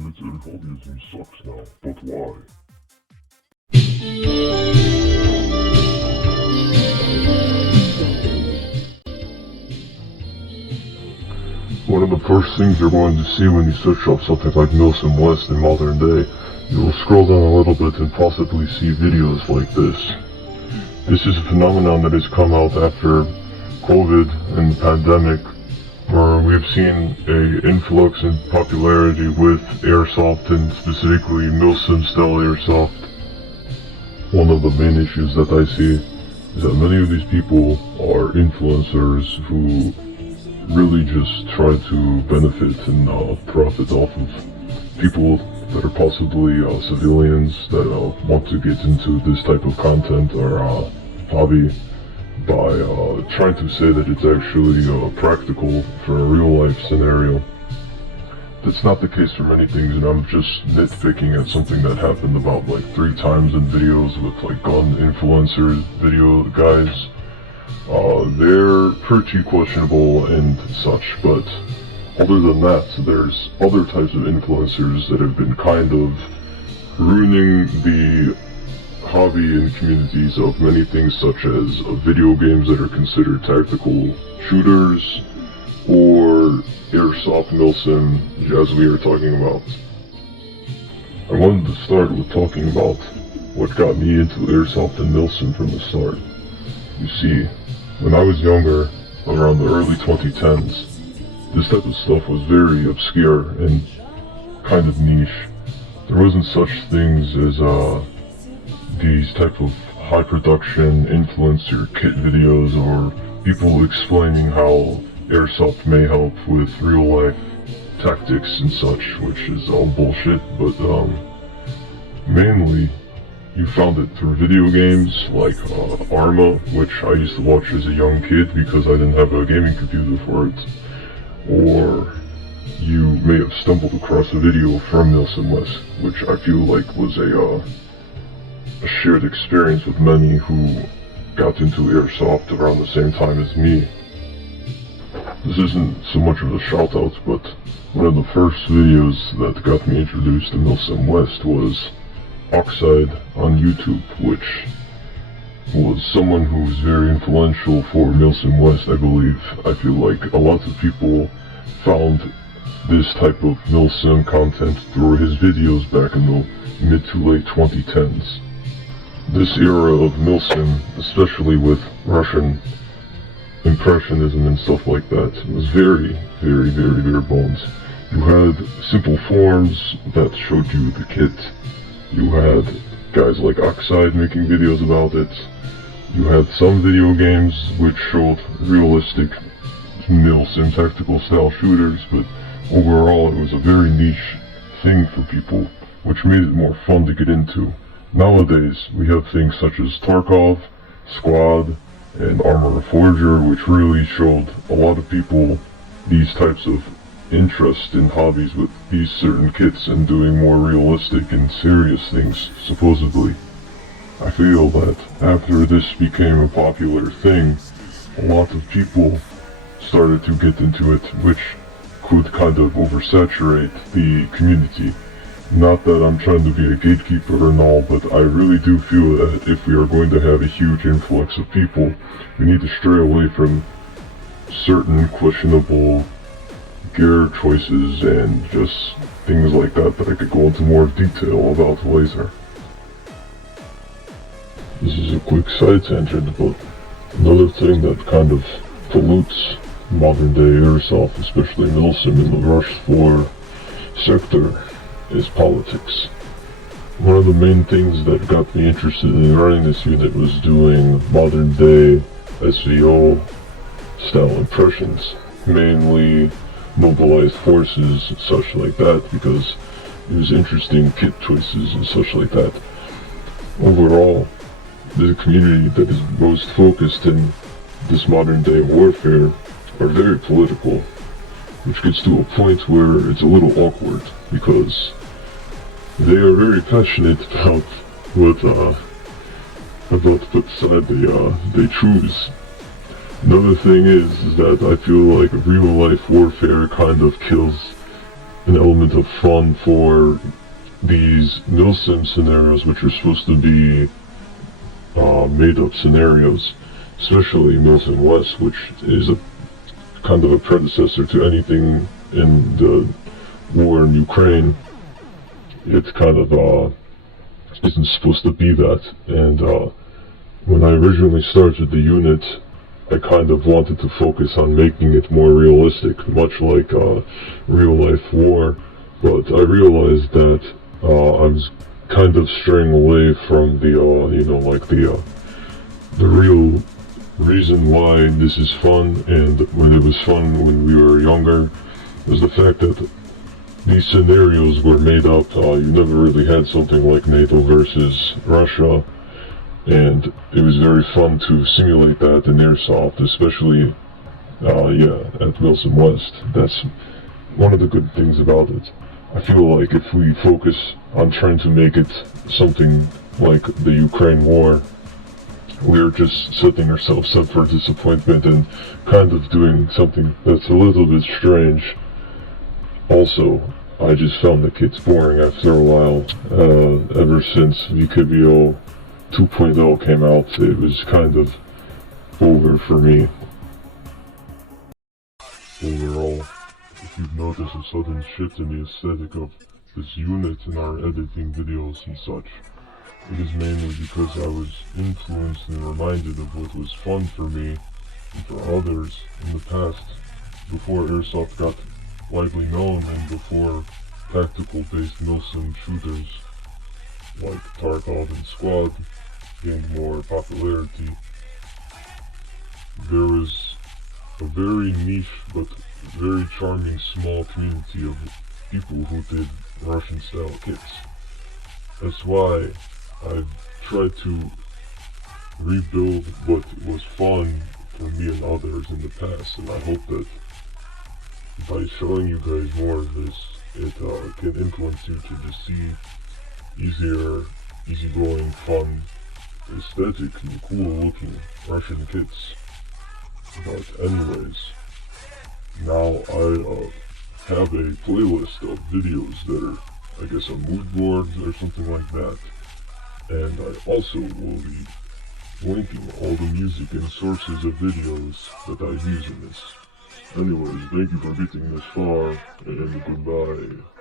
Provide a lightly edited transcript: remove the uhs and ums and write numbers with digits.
military hobbyism sucks now, but why? One of the first things you're going to see when you search up something like Milsim West in modern day, you will scroll down a little bit and possibly see videos like this. This is a phenomenon that has come out after COVID and the pandemic, where we have seen an influx in popularity with airsoft and specifically Milsim style airsoft. One of the main issues that I see is that many of these people are influencers who really just try to benefit and profit off of people that are possibly civilians that want to get into this type of content or hobby by trying to say that it's actually practical for a real life scenario. That's not the case for many things, and I'm just nitpicking at something that happened about like 3 times in videos with like gun influencers video guys. They're pretty questionable and such, but other than that, there's other types of influencers that have been kind of ruining the hobby and communities of many things, such as video games that are considered tactical shooters, or airsoft milsim, as we were talking about. I wanted to start with talking about what got me into airsoft and milsim from the start. You see, when I was younger, around the early 2010s, this type of stuff was very obscure and kind of niche. There wasn't such things as these type of high production influencer kit videos or people explaining how airsoft may help with real life tactics and such, which is all bullshit, but mainly you found it through video games like Arma, which I used to watch as a young kid because I didn't have a gaming computer for it, or you may have stumbled across a video from Milsim West, which I feel like was a shared experience with many who got into airsoft around the same time as me. This isn't so much of a shout out, but one of the first videos that got me introduced to Milsim West was Oxide on YouTube, which was someone who was very influential for Milsim West, I believe. I feel like a lot of people found this type of Milsim content through his videos back in the mid to late 2010s. This era of Milsim, especially with Russian impressionism and stuff like that, was very bare bones. You had simple forms that showed you the kit. You had guys like Oxide making videos about it. You had some video games which showed realistic Milsim tactical style shooters, but overall it was a very niche thing for people, which made it more fun to get into. Nowadays, we have things such as Tarkov, Squad, and Armor Forger, which really showed a lot of people these types of interest in hobbies with these certain kits and doing more realistic and serious things, supposedly. I feel that after this became a popular thing, a lot of people started to get into it, which could kind of oversaturate the community. Not that I'm trying to be a gatekeeper and all, but I really do feel that if we are going to have a huge influx of people, we need to stray away from certain questionable gear choices and just things like that I could go into more detail about later. This is a quick side tangent, but another thing that kind of pollutes modern day airsoft, especially Milsim in the rush for sector, is politics. One of the main things that got me interested in running this unit was doing modern day SVO style impressions, mainly mobilized forces and such like that, because it was interesting kit choices and such like that. Overall, the community that is most focused in this modern day warfare are very political, which gets to a point where it's a little awkward, because they are very passionate about what side they choose. Another thing is that I feel like real life warfare kind of kills an element of fun for these milsim scenarios, which are supposed to be made-up scenarios, especially Milsim West, which is a kind of a predecessor to anything in the war in Ukraine. It's kind of isn't supposed to be that. And when I originally started the unit, I kind of wanted to focus on making it more realistic, much like real-life war. But I realized that I was kind of straying away from the, the real reason why this is fun, and when it was fun when we were younger, was the fact that these scenarios were made up. You never really had something like NATO versus Russia, and it was very fun to simulate that in airsoft, especially, at Wilson West. That's one of the good things about it. I feel like if we focus on trying to make it something like the Ukraine war, we're just setting ourselves up for disappointment and kind of doing something that's a little bit strange. Also, I just found the kits boring after a while. Ever since VKBO 2.0 came out, it was kind of over for me. Overall, if you've noticed a sudden shift in the aesthetic of this unit in our editing videos and such, it is mainly because I was influenced and reminded of what was fun for me and for others in the past, before airsoft got widely known and before tactical-based milsim shooters like Tarkov and Squad gained more popularity. There was a very niche but very charming small community of people who did Russian-style kits. That's why I've tried to rebuild what was fun for me and others in the past, and I hope that by showing you guys more of this, it can influence you to just see easygoing, fun, aesthetic, and cool-looking Russian kits. But anyways, now I have a playlist of videos that are, I guess, on mood boards or something like that. And I also will be linking all the music and sources of videos that I use in this. Anyways, thank you for getting this far, and goodbye.